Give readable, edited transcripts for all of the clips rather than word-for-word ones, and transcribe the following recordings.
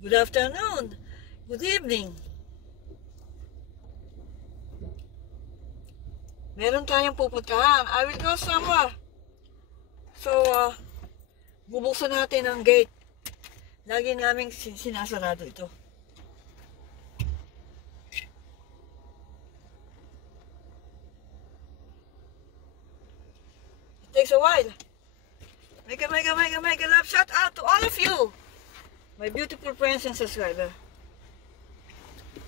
Good afternoon. Good evening. Meron tayong pupuntahan. I will go somewhere. So, bubuksan natin ang gate. Lagi namin sinasarado ito. It takes a while. Make a love shout out to all of you. My beautiful friends and subscribers.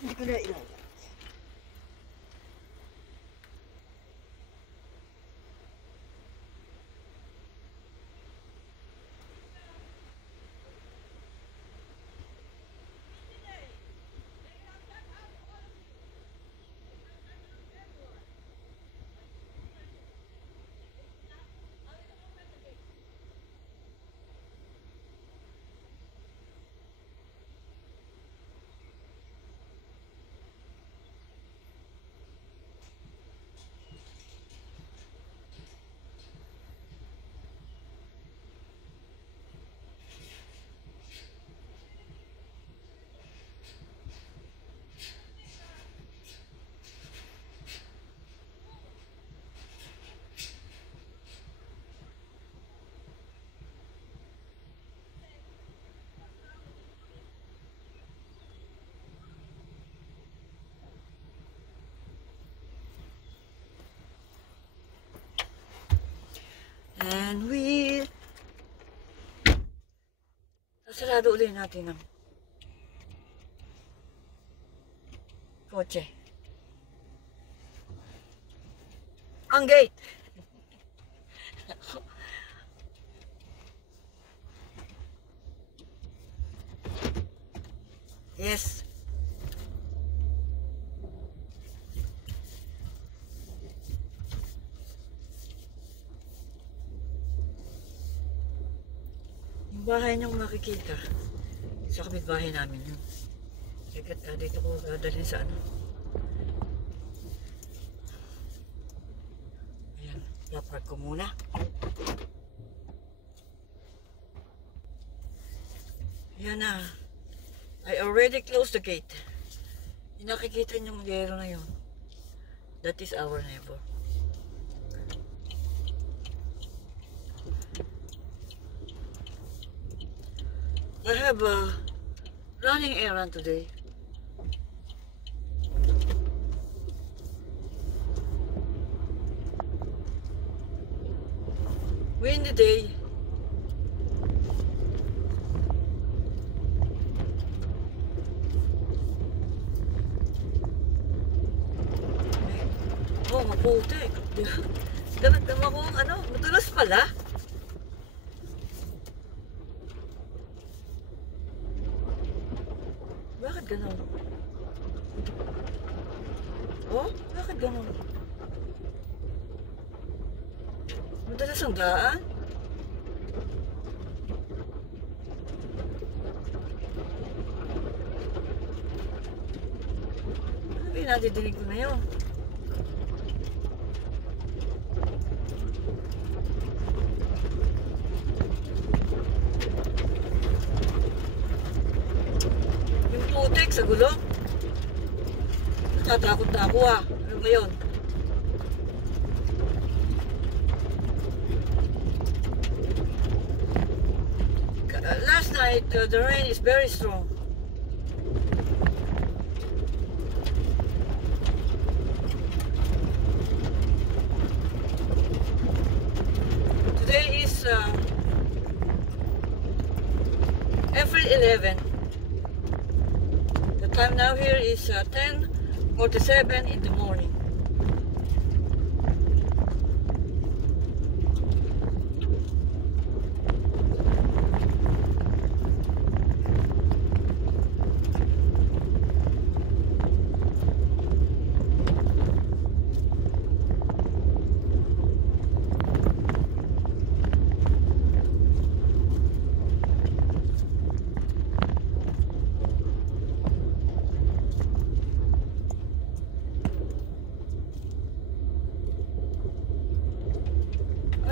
Hindi ko na ilagay. And sasarado ulit natin ang kotse. Ang gate. Yes. Yung bahay niyong makikita sa kapitbahay namin yun. Kaya dito ko dadalhin sa ano. Ayan, papark ko muna. Ayan na. I already closed the gate. Yung nakikita niyong yero na yun. That is our neighbor. I have a running errand today. Windy day. Oh, maputi. Dapat naman ako, madulas pala. Bakit ganon? Oh, bakit ganon? Madalas ang daan? Ay, nadidinig ko na yun. Yung putik sa gulong. Natatakot na ako ah. Ano ba yun? Last night, the rain is very strong. Today is April 11. The time now here is 10:47 in the morning.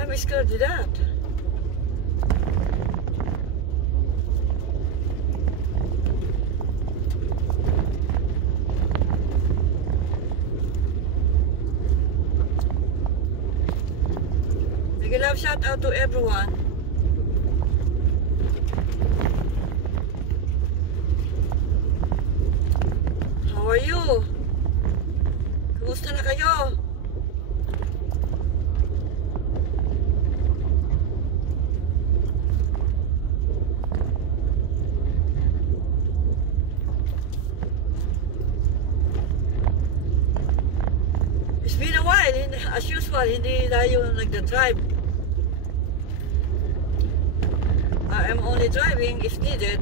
I'm scared of that. Big love shout out to everyone. How are you? Kumusta na kayo? It's been a while, as usual, hindi tayo nagda-drive. I'm only driving if needed.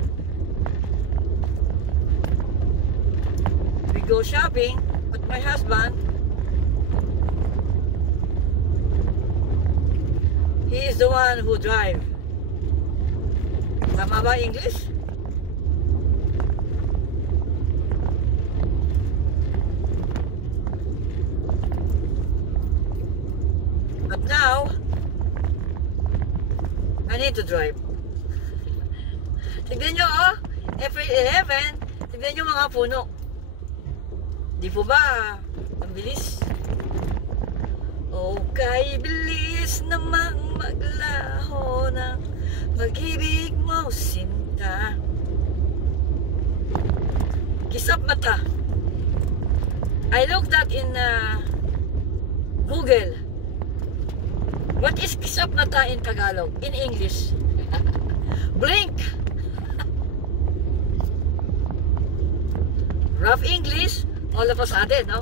We go shopping with my husband. He is the one who drive. Tama ba English? But now, I need to drive. Tignan nyo, oh. April 11, tignan nyo mga puno. Di po ba? Ang bilis. Okay, bilis namang maglaho ng pag-ibig mo, sinta. Kisap mata. I looked that in Google. What is kisap mata in Tagalog? In English? Blink. Rough English, all of a sudden, no?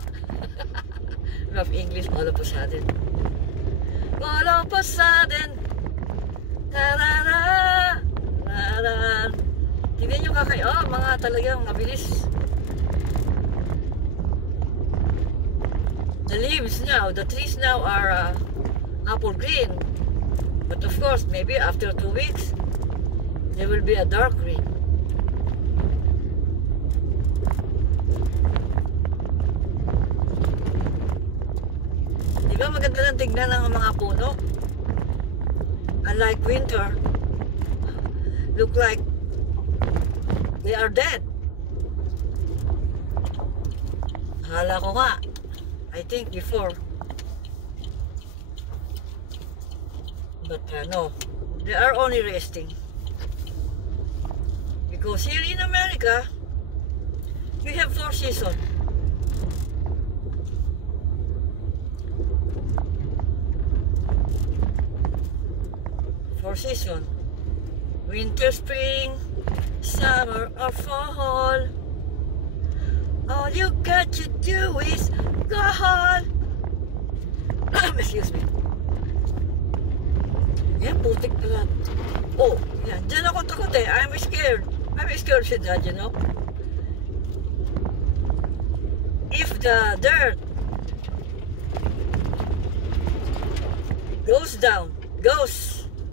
Rough English, all of a sudden. All of a sudden. Tarara. Tarara. Tingnan nyo kakayo, mga talagang mabilis. The leaves now, the trees now are apple green. But of course, maybe after 2 weeks, there will be a dark green. Diba maganda lang tignan ng mga puno? Unlike winter, look like they are dead. Akala ko nga, I think before. But no, they are only resting. Because here in America, we have 4 seasons. Season, winter, spring, summer or fall. All you got to do is go on. Excuse me. Yan, putik pala. Oh, yan. Diyan ako takot eh. I'm scared with that, you know. If the dirt goes down,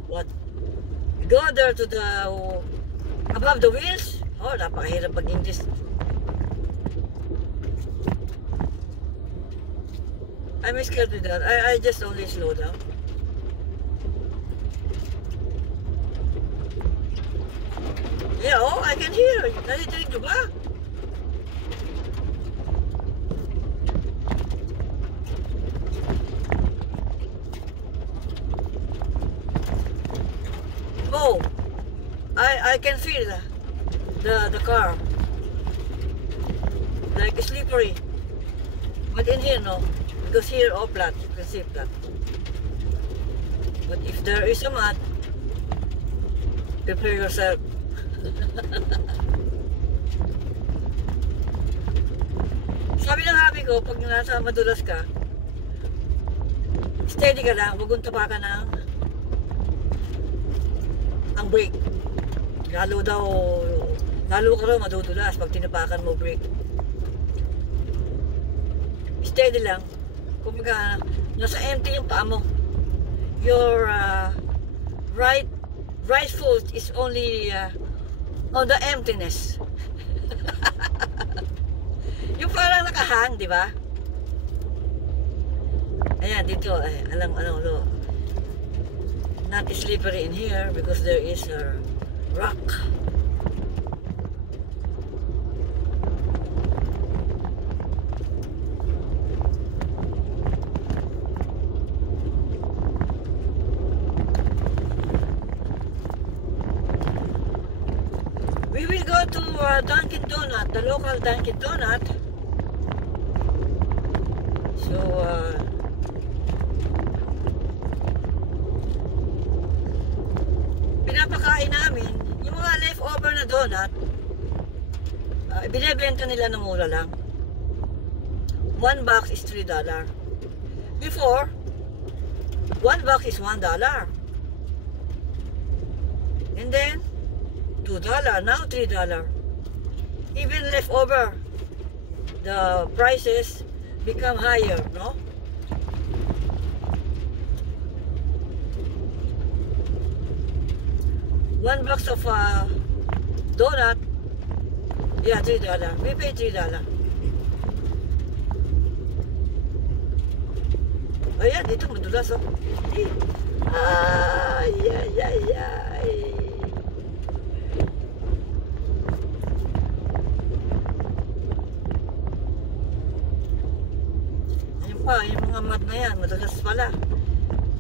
what? Go there to the above the wheels. Oh, napakahirap mag-English. I'm scared with that. I just only slow down. Yeah, oh, I can hear. Naririnig nyo ba? Oh, I can feel the car like slippery, but in here no, because here all flat, you can see flat. But if there is a mud, prepare yourself. Sabi ng habi ko, pag nasa madulas ka, steady ka lang, huwag kong tapakan ng ang brake. Lalo ka raw madudulas pag tinapakan mo brake. Steady lang. Kung nasa empty yung paa mo. Your right foot is only on the emptiness. Yung parang nakahang, di ba? Ayan, dito, ano, not slippery in here because there is a rock. to Dunkin' Donut, the local Dunkin' Donut. So, pinapakain namin yung mga leftover na donut. Binibenta nila ng mura lang. One box is $3. Before, one box is $1. And then, $2, now $3. Even leftover, the prices become higher, no? One box of donut, yeah, $3. We pay $3. Ayan, dito madulas, oh. Ay, ay, ay, ay. Ayun pa, yung mga mat na yan, madulas pala.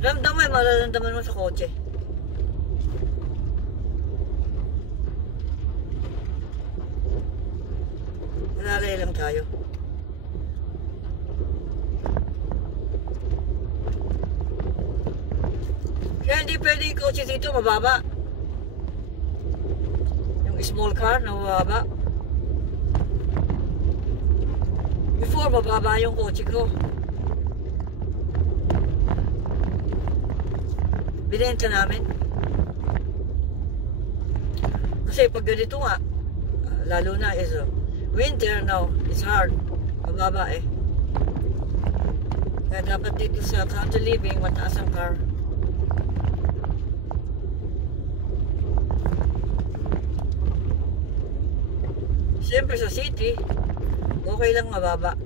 Ramdaman, mararamdaman mo sa kotse. Malalay lang tayo. Kaya hindi pwede yung kotse dito mababa. Yung small car na mababa. Before mababa yung kotse ko. Binenta namin. Kasi pag ganito nga, lalo na is winter now, it's hard. Mababa eh. Kaya dapat dito sa country living, mataas ang car. Siyempre sa city, okay lang mababa.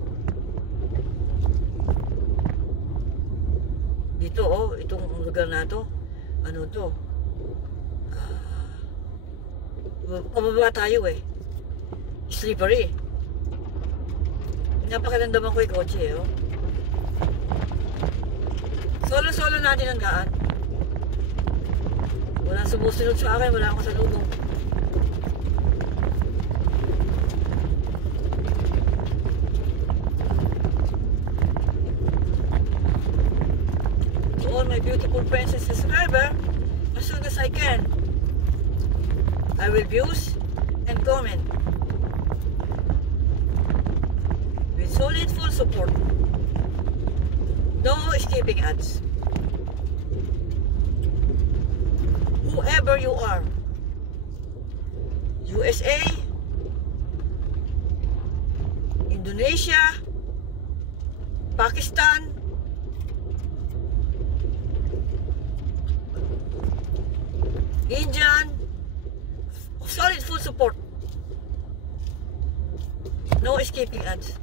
Dito, oh, itong lugar na to, ano to? Pababa tayo eh. Slippery. Napakalandaman ko yung kotse eh, oh. Solo-solo natin ang daan. Walang sumusunod sa akin, wala akong salubong. My beautiful friends and subscriber, as soon as I can, I will views and comment with solid full support. No skipping ads. Whoever you are, USA, Indonesia, Pakistan, Indian, solid full support. No escaping ads.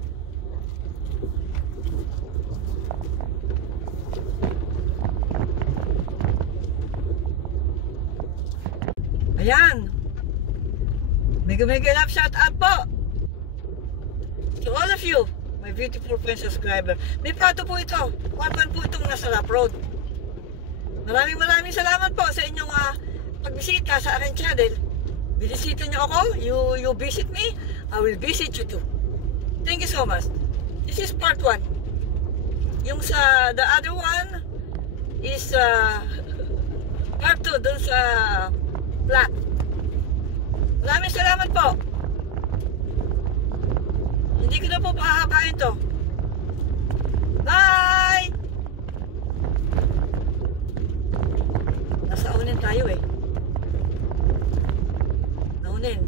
Ayan. Mega love shout out po to all of you, my beautiful friends subscriber. May prato po ito. Kwan po itong nasa Lap Road. Maraming salamat po sa inyong pagbisita sa aking channel. Binisita niyo ako, you visit me, I will visit you too. Thank you so much. This is part 1. Yung sa, the other one is part 2 dun sa flat. Maraming salamat po. Hindi ko na po pahahabain to. Bye! Nasa unin tayo eh. Naunin.